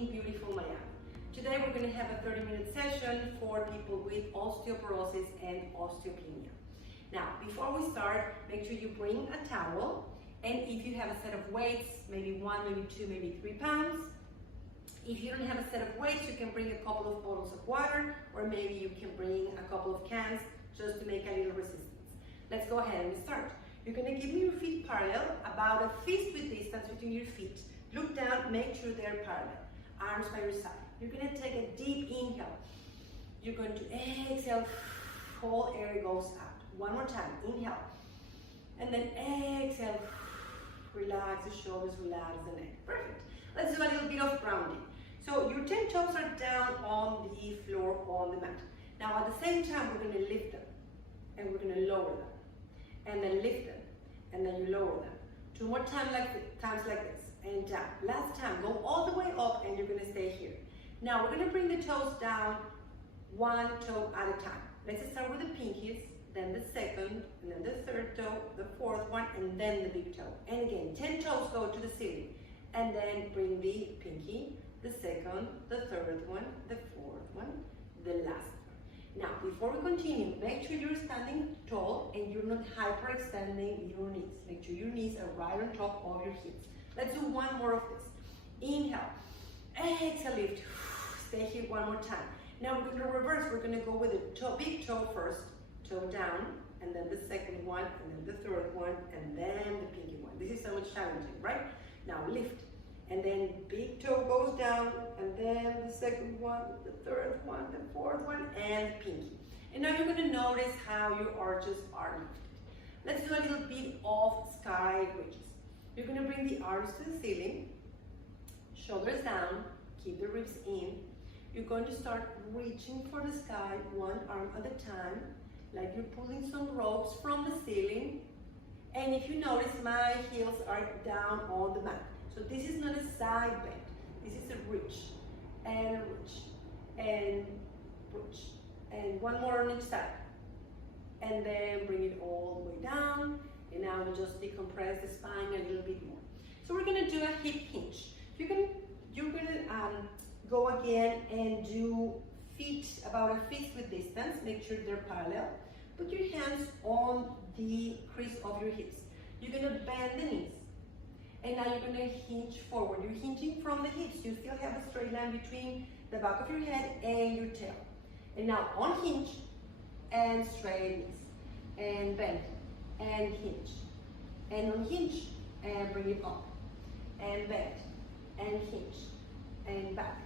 in beautiful Miami. Today we're going to have a 30-minute session for people with osteoporosis and osteopenia. Now, before we start, make sure you bring a towel, and if you have a set of weights, maybe 1, maybe 2, maybe 3 pounds. If you don't have a set of weights, you can bring a couple of bottles of water, or maybe you can bring a couple of cans just to make a little resistance. Let's go ahead and start. You're going to give me your feet parallel, about a fist width distance between your feet. Look down, make sure they're parallel. Arms by your side. You're going to take a deep inhale. You're going to exhale, whole air goes out. One more time, inhale. And then exhale, relax the shoulders, relax the neck. Perfect. Let's do a little bit of grounding. So your 10 toes are down on the floor, on the mat. Now at the same time, we're going to lift them. And we're going to lower them. And then lift them. And then you lower them. 2 more times like this. And down. Last time, go all the way up and you're going to stay here. Now we're going to bring the toes down 1 toe at a time. Let's start with the pinkies, then the second, and then the third toe, the fourth one, and then the big toe. And again, 10 toes go to the ceiling. And then bring the pinky, the second, the third one, the fourth one, the last one. Now, before we continue, make sure you're standing tall and you're not hyperextending your knees. Make sure your knees are right on top of your hips. Let's do 1 more of this. Inhale, exhale, lift. Stay here 1 more time. Now we're going to reverse. We're going to go with the big toe first, toe down, and then the second one, and then the third one, and then the pinky one. This is so much challenging, right? Now lift, and then big toe goes down, and then the second one, the third one, the fourth one, and the pinky. And now you're going to notice how your arches are lifted. Let's do a little bit of sky bridges. You're going to bring the arms to the ceiling, shoulders down, keep the ribs in. You're going to start reaching for the sky, 1 arm at a time, like you're pulling some ropes from the ceiling. And if you notice, my heels are down on the mat. So this is not a side bend. This is a reach, and reach, and reach. And 1 more on each side. And then bring it all the way down. And now we just decompress the spine a little bit more. So we're going to do a hip hinge. You're going to go again and do feet about a fist width distance. Make sure they're parallel. Put your hands on the crease of your hips. You're going to bend the knees. And now you're going to hinge forward. You're hinging from the hips. You still have a straight line between the back of your head and your tail. And now unhinge and straight knees. And bend. And hinge, and unhinge, and bring it up, and bend, and hinge, and back,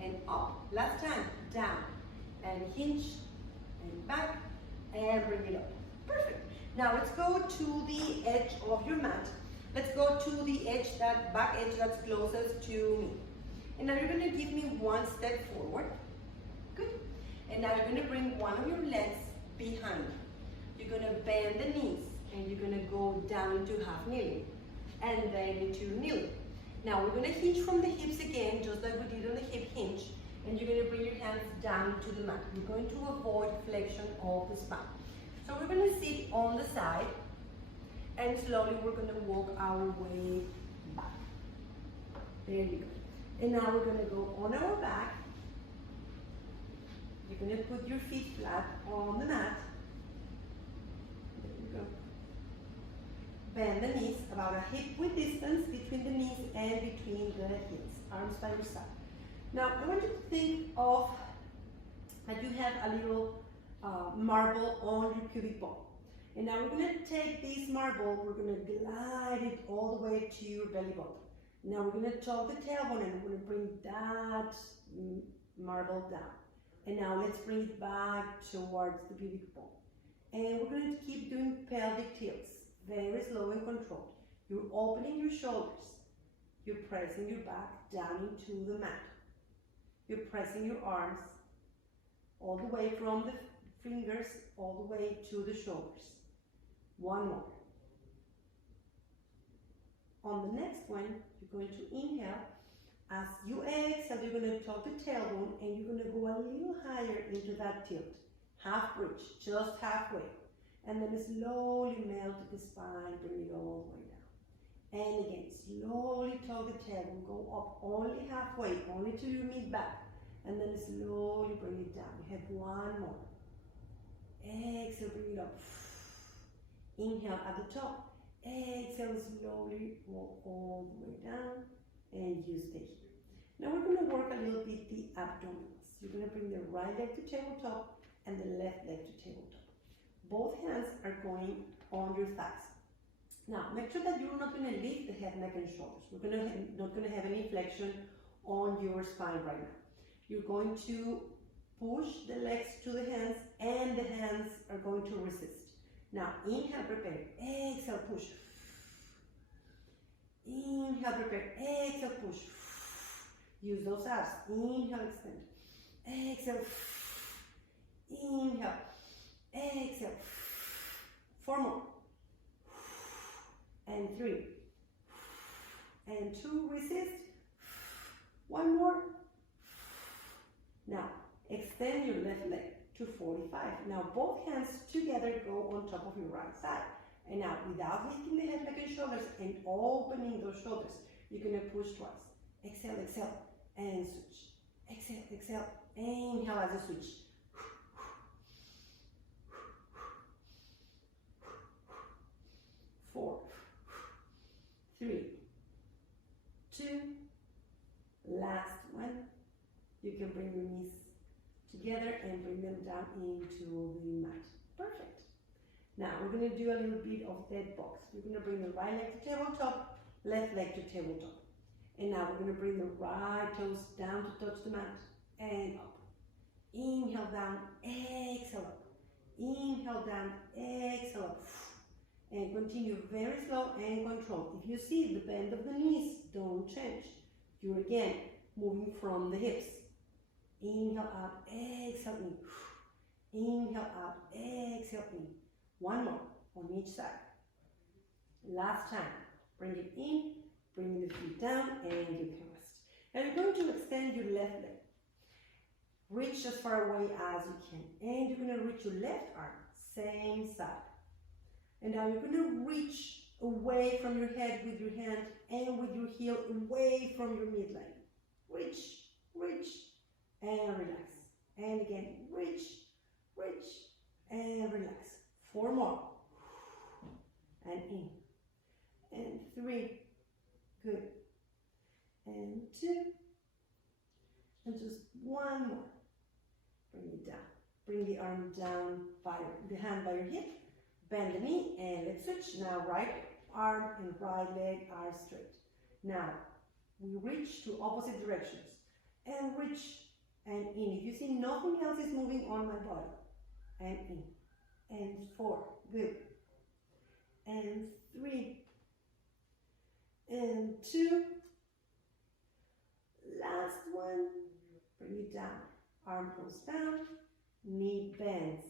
and up. Last time, down, and hinge, and back, and bring it up. Perfect. Now let's go to the edge of your mat. Let's go to the edge, that back edge that's closest to me. And now you're going to give me 1 step forward. Good. And now you're going to bring one of your legs behind you. You're going to bend the knees and you're going to go down into half kneeling and then into kneeling. Now we're going to hinge from the hips again, just like we did on the hip hinge, and you're going to bring your hands down to the mat. You're going to avoid flexion of the spine. So we're going to sit on the side and slowly we're going to walk our way back. There you go. And now we're going to go on our back. You're going to put your feet flat on the mat. Bend the knees about a hip width distance between the knees and between the hips. Arms by your side. Now I want you to think of that you have a little marble on your pubic bone. And now we're going to take this marble, we're going to glide it all the way to your belly button. Now we're going to tuck the tailbone and we're going to bring that marble down. And now let's bring it back towards the pubic bone. And we're going to keep doing pelvic tilts. Very slow and controlled. You're opening your shoulders. You're pressing your back down into the mat. You're pressing your arms all the way from the fingers all the way to the shoulders. 1 more. On the next one, you're going to inhale. As you exhale, you're going to tuck the tailbone and you're going to go a little higher into that tilt. Half bridge, just halfway. And then slowly melt the spine, bring it all the way down. And again, slowly tug the tail. Go up only halfway, only to your mid-back. And then slowly bring it down. We have one more. Exhale, bring it up. Inhale at the top. Exhale, slowly walk all the way down. And you stay here. Now we're going to work a little bit the abdominals. You're going to bring the right leg to tabletop and the left leg to tabletop. Both hands are going on your thighs. Now, make sure that you're not going to lift the head, neck, and shoulders. We're not going to have any flexion on your spine right now. You're going to push the legs to the hands, and the hands are going to resist. Now, inhale, prepare. Exhale, push. Inhale, prepare. Exhale, push. Use those abs. Inhale, extend. Exhale. Inhale. Exhale. 4 more. And 3. And 2. Resist. 1 more. Now, extend your left leg to 45. Now, both hands together go on top of your right side. And now, without lifting the head, neck, and shoulders, and opening those shoulders, you're going to push twice. Exhale, exhale, and switch. Exhale, exhale, inhale as a switch. 4, 3, 2, last one. You can bring your knees together and bring them down into the mat. Perfect. Now we're going to do a little bit of dead box. We're going to bring the right leg to tabletop, left leg to tabletop. And now we're going to bring the right toes down to touch the mat and up. Inhale down, exhale up. Inhale down, exhale up. And continue very slow and controlled. If you see the bend of the knees, don't change. You're again moving from the hips. Inhale out, exhale in. Inhale out, exhale in. 1 more on each side. Last time. Bring it in, bring the feet down, and you can rest. Now you're going to extend your left leg. Reach as far away as you can. And you're going to reach your left arm, same side. And now you're going to reach away from your head with your hand and with your heel away from your midline. Reach, reach, and relax. And again, reach, reach, and relax. 4 more. And in. And 3. Good. And 2. And just 1 more. Bring it down. Bring the arm down by the hand by your hip. Bend the knee and let's switch. Now right arm and right leg are straight. Now we reach to opposite directions and reach and in. If you see nothing else is moving on my body, and in. And 4. Good. And 3. And 2. Last one. Bring it down. Arm goes down. Knee bends.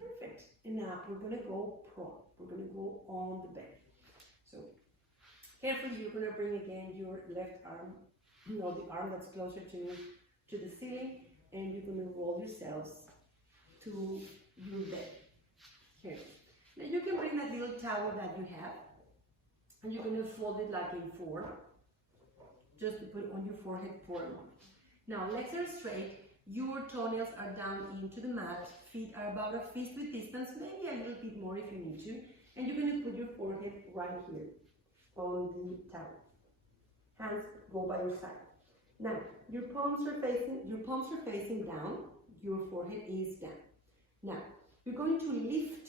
Perfect. And now we're going to go prone. We're going to go on the bed. So carefully, you're going to bring again your left arm, the arm that's closer to the ceiling, and you're going to roll yourselves to your bed. Here. Now you can bring that little towel that you have, and you're going to fold it like in 4, just to put on your forehead for a moment. Now legs are straight. Your toenails are down into the mat. Feet are about a fist width distance, maybe a little bit more if you need to. And you're going to put your forehead right here on the towel. Hands go by your side. Now, your palms are facing down. Your forehead is down. Now, you're going to lift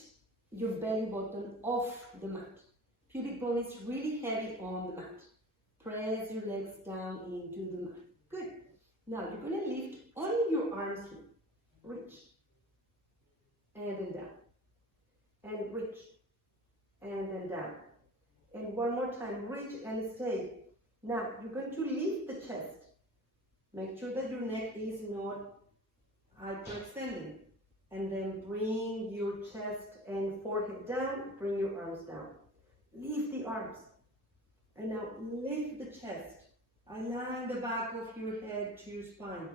your belly button off the mat. Pubic bone is really heavy on the mat. Press your legs down into the mat. Good. Now you're going to lift only your arms here. Reach. And then down. And reach. And then down. And one more time. Reach and stay. Now you're going to lift the chest. Make sure that your neck is not hyperextending. And then bring your chest and forehead down. Bring your arms down. Lift the arms. And now lift the chest. Align the back of your head to your spine.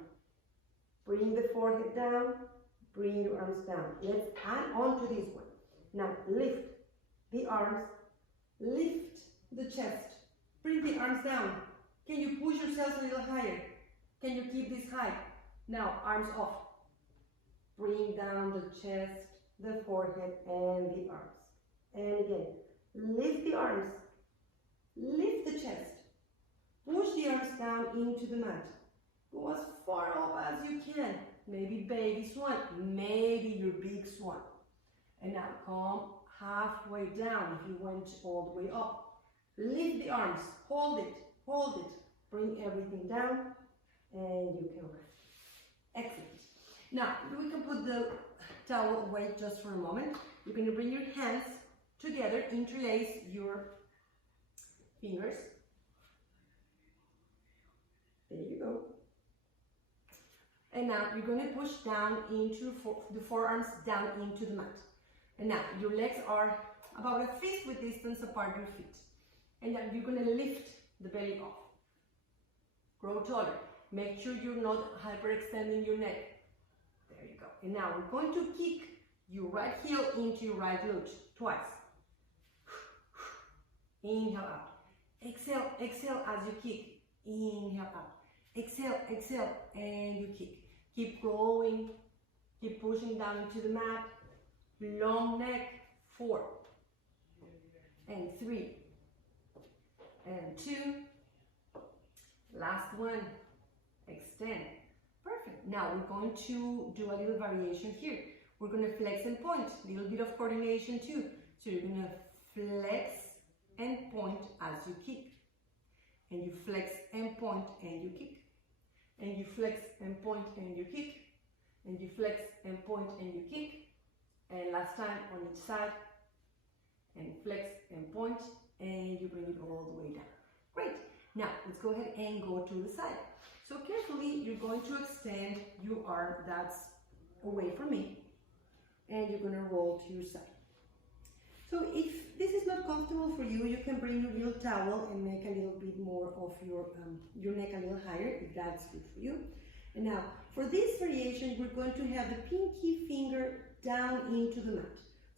Bring the forehead down. Bring your arms down. Let's add on to this one. Now lift the arms. Lift the chest. Bring the arms down. Can you push yourself a little higher? Can you keep this high? Now, arms off. Bring down the chest, the forehead, and the arms. And again, lift the arms. Lift the chest. Push the arms down into the mat. Go as far up as you can. Maybe baby swan, maybe your big swan. And now come halfway down if you went all the way up. Lift the arms, hold it, hold it. Bring everything down and you can rest. Excellent. Now, we can put the towel away just for a moment. You're going to bring your hands together, interlace your fingers. There you go. And now you're going to push down into the forearms down into the mat. And now your legs are about a fist width distance apart your feet. And now you're going to lift the belly off. Grow taller. Make sure you're not hyperextending your neck. There you go. And now we're going to kick your right heel into your right glute twice. Inhale out. Exhale, exhale as you kick. Inhale out. Exhale, exhale, and you kick. Keep growing. Keep pushing down into the mat. Long neck. 4 and 3 and 2. Last one. Extend. Perfect. Now we're going to do a little variation here. We're going to flex and point. A little bit of coordination too. So you're going to flex and point as you kick. And you flex and point and you kick. And you flex and point and you kick. And you flex and point and you kick. And last time on each side. And flex and point and you bring it all the way down. Great. Now let's go ahead and go to the side. So carefully you're going to extend your arm that's away from me. And you're going to roll to your side. So if this is not comfortable for you, you can bring your little towel and make a little bit more of your neck a little higher, if that's good for you. And now, for this variation, we're going to have the pinky finger down into the mat.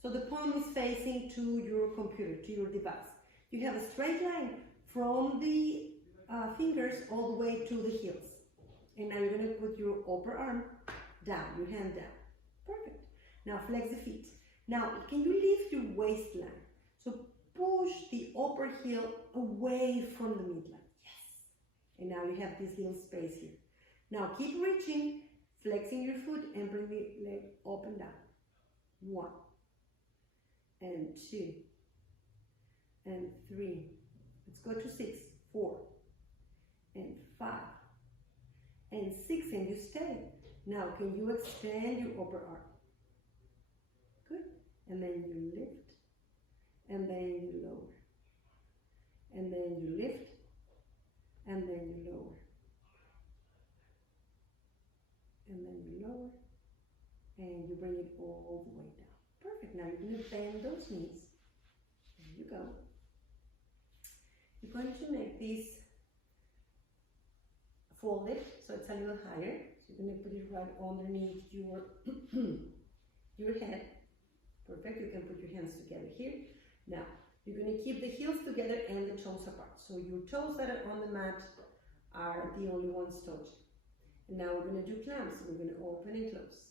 So the palm is facing to your computer, to your device. You have a straight line from the fingers all the way to the heels. And now you're going to put your upper arm down, your hand down. Perfect. Now flex the feet. Now, can you lift your waistline? So push the upper heel away from the midline. Yes. And now you have this little space here. Now keep reaching, flexing your foot and bring the leg up and down. 1 and 2 and 3. Let's go to 6. 4 and 5 and 6 and you stay. Now can you extend your upper arm? Good. And then you lift, and then you lower, and then you lift, and then you lower, and then you lower, and you bring it all the way down. Perfect. Now you're going to bend those knees. There you go. You're going to make this folded so it's a little higher. So you're going to put it right underneath your your head. Perfect. You can put your hands together here. Now, you're going to keep the heels together and the toes apart. So your toes that are on the mat are the only ones touching. And now we're going to do clamps. We're going to open and close.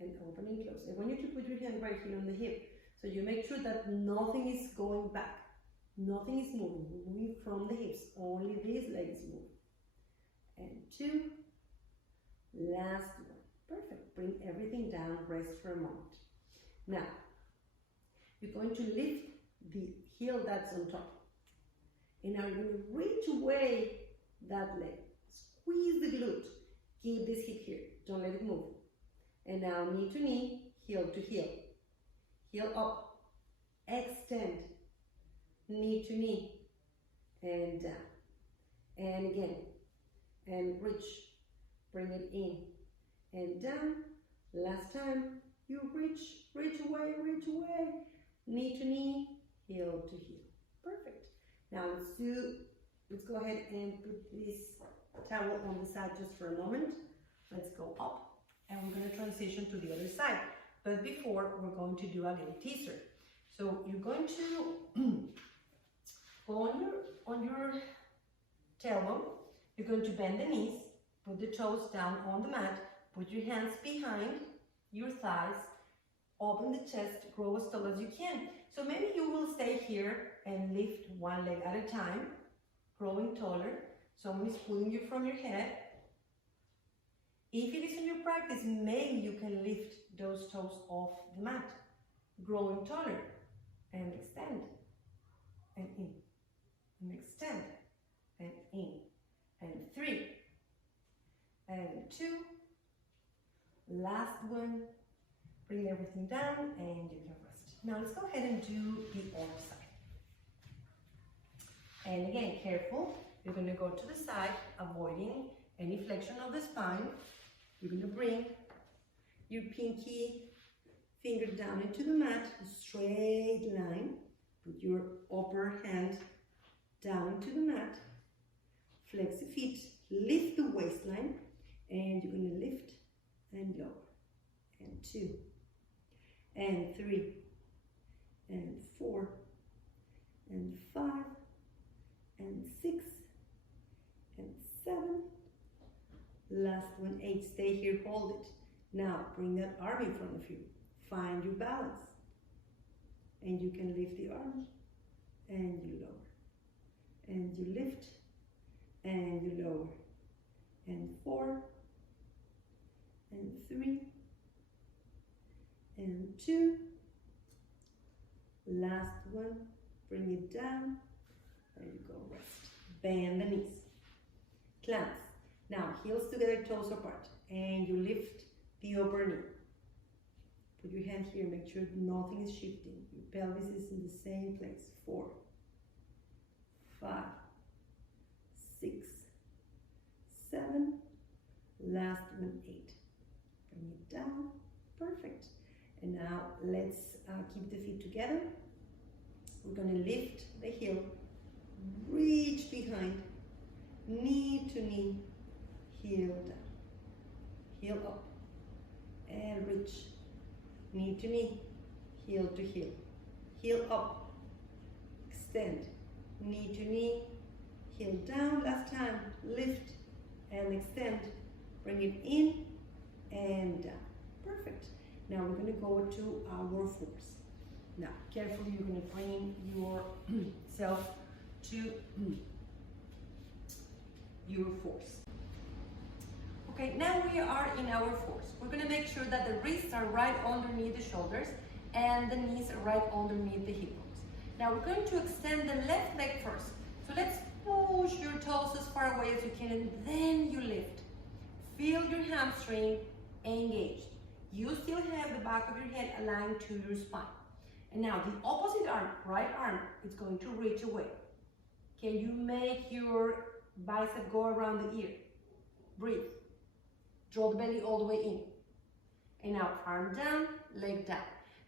And open and close. I want you to put your hand right here on the hip. So you make sure that nothing is going back. Nothing is moving. We're moving from the hips. Only this leg is moving. And 2. Last one. Perfect. Bring everything down. Rest for a moment. Now, you're going to lift the heel that's on top. And now you're going to reach away that leg. Squeeze the glute. Keep this hip here. Don't let it move. And now knee to knee, heel to heel. Heel up. Extend. Knee to knee. And down. And again. And reach. Bring it in. And down. Last time. You reach away, knee to knee, heel to heel. Perfect. Now let's go ahead and put this towel on the side just for a moment. Let's go up and we're going to transition to the other side. But before, we're going to do a little teaser. So you're going to Go on your tailbone. You're going to bend the knees, put the toes down on the mat, put your hands behind your thighs, open the chest, grow as tall as you can. So maybe you will stay here and lift one leg at a time, growing taller. Someone is pulling you from your head. If it is in your practice, maybe you can lift those toes off the mat, growing taller, and extend, and in, and extend, and in, and 3, and 2, last one, bring everything down, and you can rest. Now let's go ahead and do the other side. And again, careful, you're going to go to the side, avoiding any flexion of the spine. You're going to bring your pinky finger down into the mat, a straight line. Put your upper hand down into the mat. Flex the feet, lift the waistline, and you're going to lift and lower. And 2, and 3, and 4, and 5, and 6, and 7. Last one, 8. Stay here, hold it. Now bring that arm in front of you. Find your balance. And you can lift the arm, and you lower. And you lift, and you lower. And 4, and 3, and 2. Last one, bring it down. There you go, rest. Bend the knees. Clamps. Now, heels together, toes apart. And you lift the upper knee. Put your hand here, make sure nothing is shifting. Your pelvis is in the same place. 4, 5, 6, 7. Last one, 8. Bring it down. Perfect. And now let's keep the feet together. We're going to lift the heel, reach behind, knee to knee, heel down, heel up, and reach, knee to knee, heel to heel, heel up, extend, knee to knee, heel down. Last time, lift and extend, bring it in and down. Perfect. Now we're going to go to our force. Now, carefully, you're going to bring yourself to your force. Okay, now we are in our force. We're going to make sure that the wrists are right underneath the shoulders and the knees are right underneath the hip bones. Now we're going to extend the left leg first. So let's push your toes as far away as you can, and then you lift. Feel your hamstring engaged. You still have the back of your head aligned to your spine. And now the opposite arm, right arm, is going to reach away. Can you make your bicep go around the ear? Breathe. Draw the belly all the way in. And now arm down, leg down.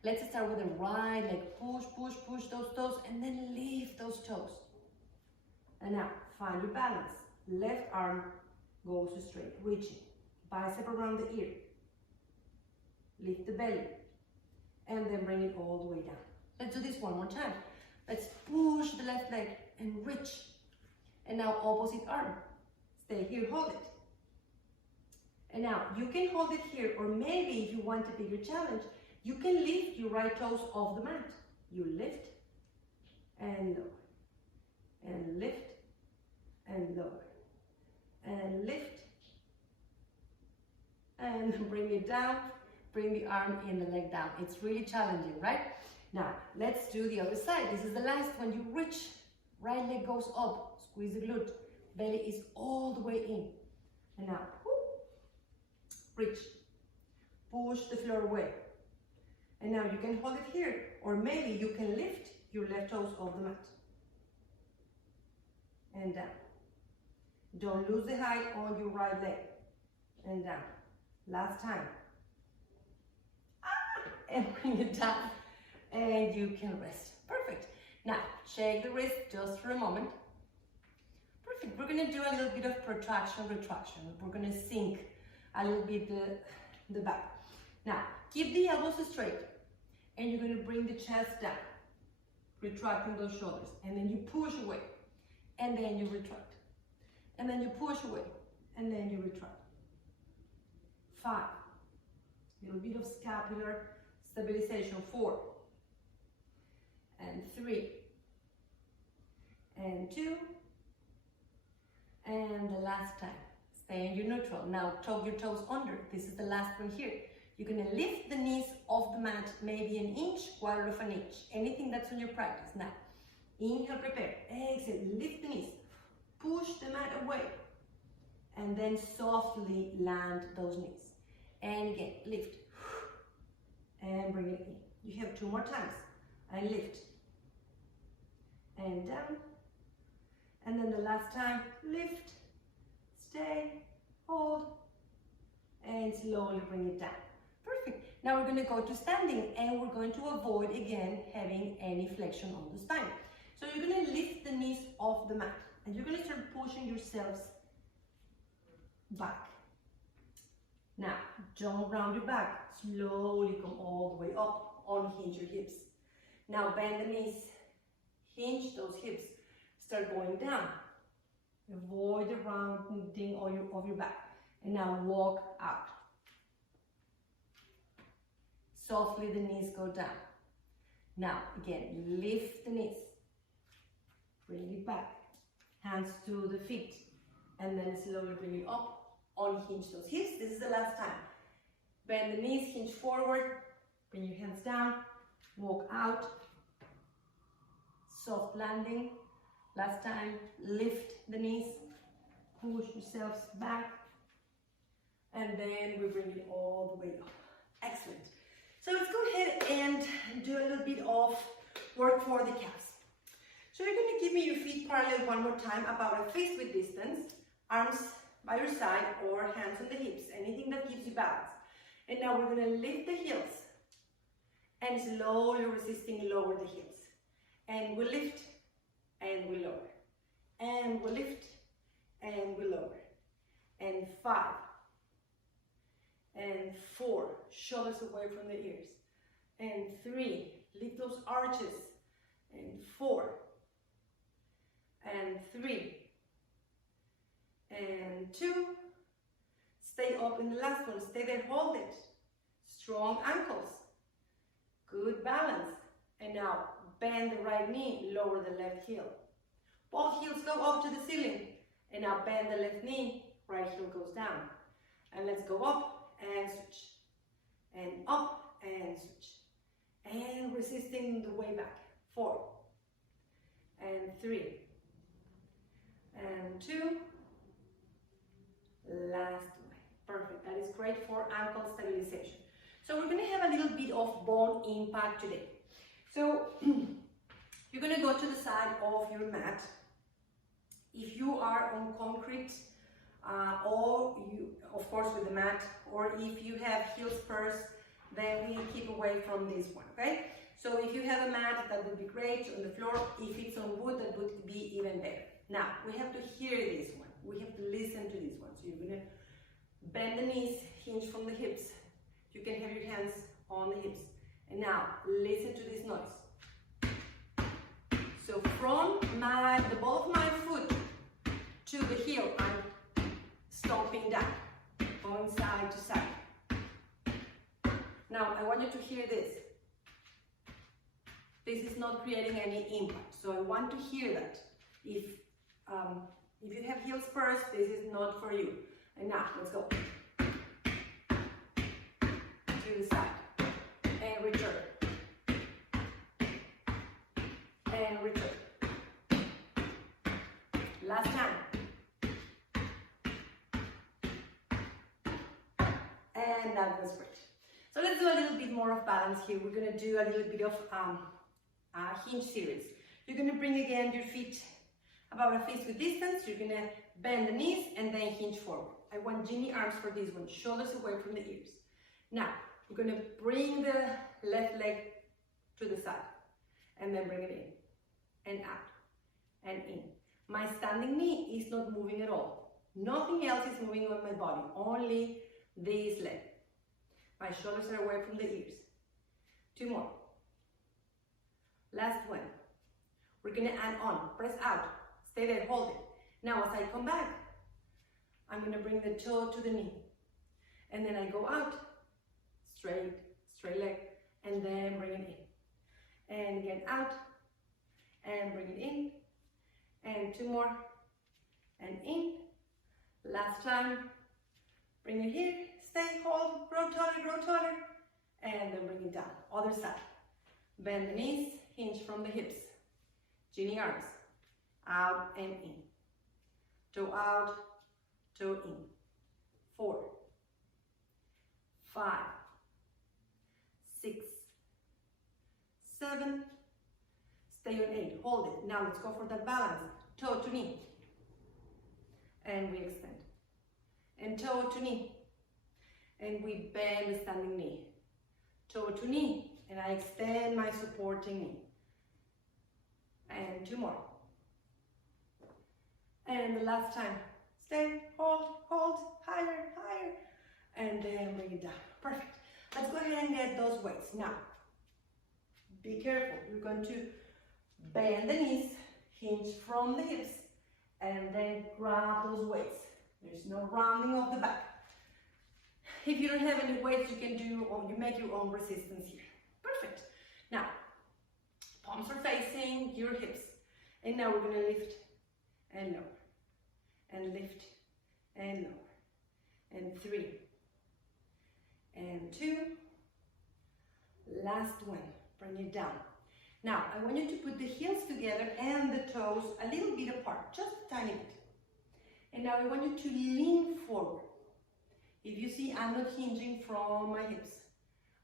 Let's start with the right leg. Push, push, push those toes, and then lift those toes. And now find your balance. Left arm goes straight, reaching. Bicep around the ear. Lift the belly. And then bring it all the way down. Let's do this one more time. Let's push the left leg and reach. And now opposite arm. Stay here, hold it. And now you can hold it here, or maybe if you want a bigger challenge, you can lift your right toes off the mat. You lift and lower, and lift and lower, and lift and bring it down. Bring the arm and the leg down. It's really challenging, right? Now, let's do the other side. This is the last one. You reach, right leg goes up, squeeze the glute. Belly is all the way in. And now, reach, push the floor away. And now you can hold it here, or maybe you can lift your left toes off the mat. And down. Don't lose the height on your right leg. And down. Last time. And bring it down, and you can rest. Perfect. Now, shake the wrist just for a moment. Perfect. We're going to do a little bit of protraction, retraction. We're going to sink a little bit the back. Now, keep the elbows straight, and you're going to bring the chest down. retracting those shoulders, and then you push away, and then you retract, and then you push away, and then you retract. 5, little bit of scapular stabilization. 4, and 3, and 2, and the last time. Stay in your neutral. Now tuck your toes under. This is the last one here. You're gonna lift the knees off the mat, maybe an inch, 1/4 of an inch. Anything that's on your practice. Now, inhale, prepare. Exhale, lift the knees. Push the mat away. And then softly land those knees. And again, lift. And bring it in. You have 2 more times. And lift. And down. And then the last time, lift. Stay. Hold. And slowly bring it down. Perfect. Now we're going to go to standing, and we're going to avoid again having any flexion on the spine. So you're going to lift the knees off the mat, and you're going to start pushing yourselves back. Now jump around your back, slowly come all the way up, unhinge your hips. Now bend the knees, hinge those hips, start going down. Avoid the rounding of your back, and now walk out. Softly the knees go down. Now again, lift the knees, bring it back, hands to the feet, and then slowly bring it up, unhinge those hips. This is the last time. Bend the knees, hinge forward, bring your hands down, walk out, soft landing. Last time, lift the knees, push yourselves back, and then we bring it all the way up. Excellent. So let's go ahead and do a little bit of work for the calves. So you're going to give me your feet parallel one more time, about a fist width distance, arms by your side or hands on the hips, anything that gives you balance. And now we're going to lift the heels and slowly resisting lower the heels. And we lift and we lower. And we lift and we lower. And 5. And 4, shoulders away from the ears. And 3, lift those arches. And 4. And 3. And 2. Stay up in the last one. Stay there, hold it. Strong ankles. Good balance. And now bend the right knee, lower the left heel. Both heels go up to the ceiling. And now bend the left knee, right heel goes down. And let's go up and switch. And up and switch. And resisting the way back. 4. And 3. And 2. Last way. Perfect. That is great for ankle stabilization. So we're going to have a little bit of bone impact today. So you're going to go to the side of your mat. If you are on concrete, or you, of course, with the mat, or if you have heel spurs, then we keep away from this one, okay? So if you have a mat, that would be great on the floor. If it's on wood, that would be even better. Now, we have to hear this one. We have to listen to this one. So you're going to bend the knees, hinge from the hips. You can have your hands on the hips. And now, listen to this noise. So from the ball of my foot to the heel, I'm stomping down, going side to side. Now, I want you to hear this. This is not creating any impact, so I want to hear that. If you have heel spurs, this is not for you. And now, let's go. To the side. And return. And return. Last time. And that was great. So let's do a little bit more of balance here. We're going to do a little bit of hinge series. You're going to bring again your feet about a fist width distance. You're going to bend the knees and then hinge forward. I want genie arms for this one, shoulders away from the ears. Now, we're going to bring the left leg to the side and then bring it in and out and in. My standing knee is not moving at all. Nothing else is moving on my body, only this leg. My shoulders are away from the ears. 2 more. Last one. We're gonna add on, press out, stay there, hold it. Now as I come back, I'm gonna bring the toe to the knee. And then I go out, straight leg, and then bring it in. And again out, and bring it in. And two more, and in. Last time, bring it here, stay, hold, grow taller, and then bring it down. Other side. Bend the knees, hinge from the hips. Genie arms, out and in. Toe out, toe in. 4, 5, 6, 7, stay on 8, hold it. Now let's go for that balance. Toe to knee, and we extend. And toe to knee, and we bend the standing knee. Toe to knee, and I extend my supporting knee. And two more. And the last time, stay, hold, higher, and then bring it down. Perfect. Let's go ahead and get those weights. Now, be careful. You're going to bend the knees, hinge from the hips, and then grab those weights. There's no rounding of the back. If you don't have any weights, you can do, or you make your own resistance here. Perfect. Now, palms are facing your hips. And now we're gonna lift and lower, and lift and lower, and 3, and 2, last one, bring it down. Now, I want you to put the heels together and the toes a little bit apart, just a tiny bit. And now I want you to lean forward. If you see, I'm not hinging from my hips.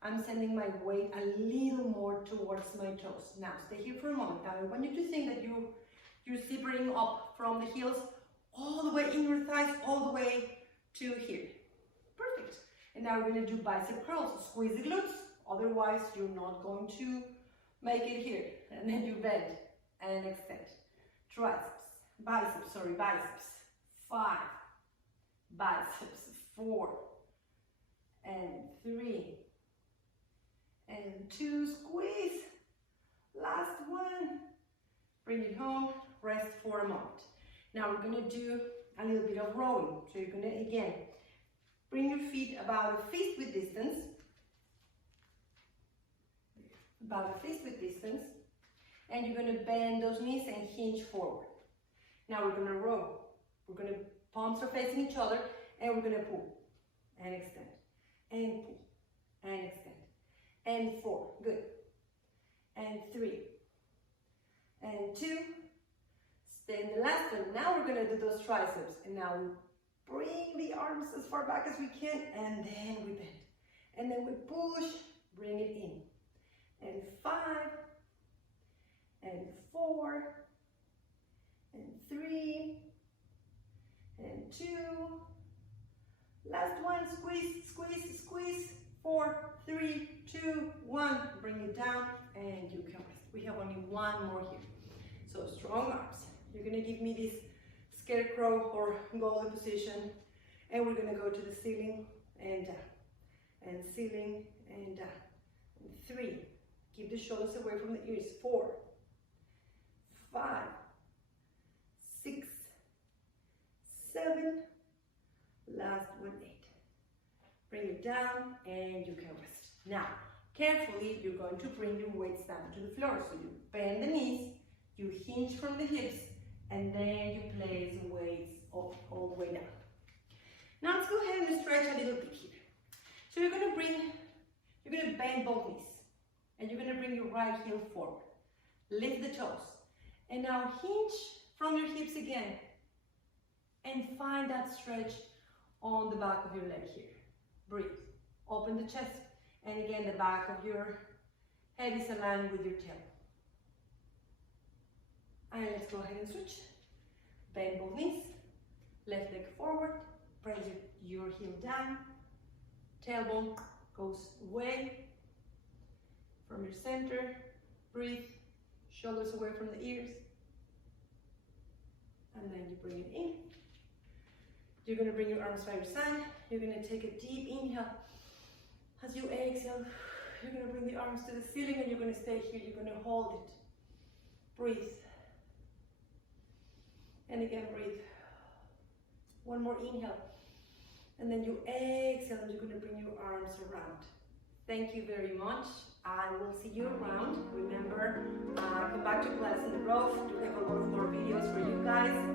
I'm sending my weight a little more towards my toes. Now, stay here for a moment. Now, I want you to think that you're zippering up from the heels all the way in your thighs, all the way to here. Perfect. And now we're going to do bicep curls. Squeeze the glutes. Otherwise, you're not going to make it here. And then you bend and extend. Biceps. 5, biceps, 4, and 3, and 2, squeeze, last one, bring it home, rest for a moment. Now we're going to do a little bit of rowing. So you're going to, again, bring your feet about a fist width distance, and you're going to bend those knees and hinge forward. Now we're going to row. We're going to, palms are facing each other, and we're going to pull and extend, and pull and extend, and 4, good, and 3, and 2, stay in the last one. Now we're going to do those triceps, and now we bring the arms as far back as we can, and then we bend, and then we push, bring it in, and 5, and 4, and 3, and 2, last one, squeeze, 4, 3, 2, 1, bring it down, and you can rest. We have only one more here. So strong arms. You're gonna give me this scarecrow or golden position, and we're gonna go to the ceiling and down, and ceiling and down. And 3, keep the shoulders away from the ears. 4, 5, 6, 7, last one, 8. Bring it down and you can rest. Now, carefully, you're going to bring your weights down to the floor. So you bend the knees, you hinge from the hips, and then you place the weights all the way down. Now let's go ahead and stretch a little bit here. So you're going to bend both knees, and you're going to bring your right heel forward. Lift the toes, and now hinge from your hips again, and find that stretch on the back of your leg here. Breathe. Open the chest. And again, the back of your head is aligned with your tail. And let's go ahead and switch. Bend both knees. Left leg forward. Press your heel down. Tailbone goes away from your center. Breathe. Shoulders away from the ears. And then you bring it in. You're going to bring your arms by your side. You're going to take a deep inhale. As you exhale, you're going to bring the arms to the ceiling and you're going to stay here. You're going to hold Breathe. And again, breathe. One more inhale. And then you exhale, and you're going to bring your arms around. Thank you very much. I will see you around. Remember, come back to Pilates in the Grove. We have a lot more videos for you guys.